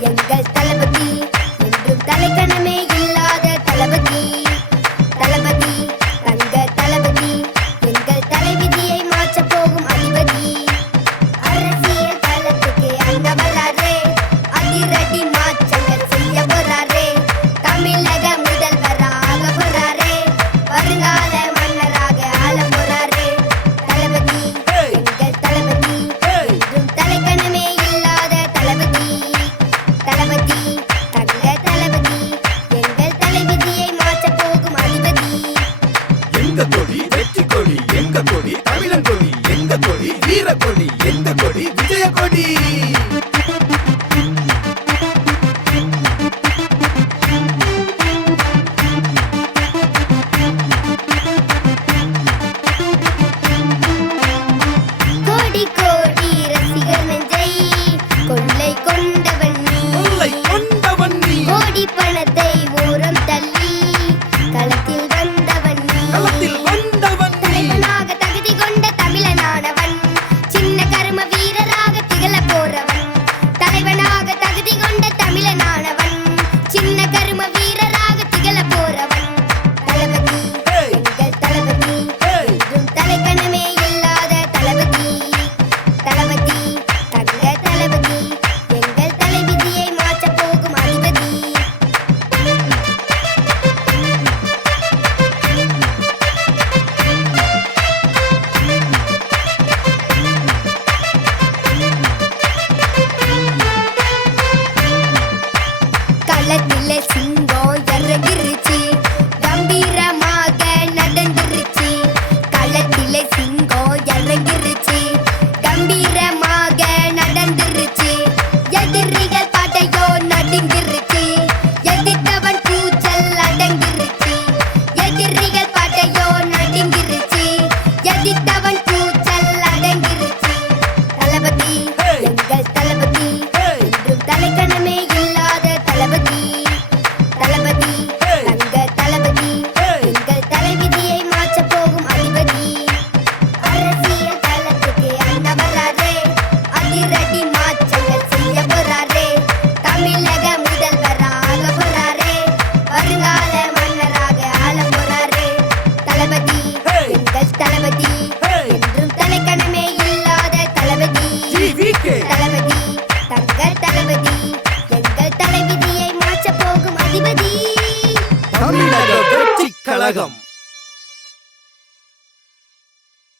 எங்கள் தளபதி. கொடி வெற்றி கொடி எங்க கொடி தமிழன் கொடி எங்க கொடி வீர கொடி எந்த கொடி விஜய கொடி. கொண்டவன் பணத்தை கழகம்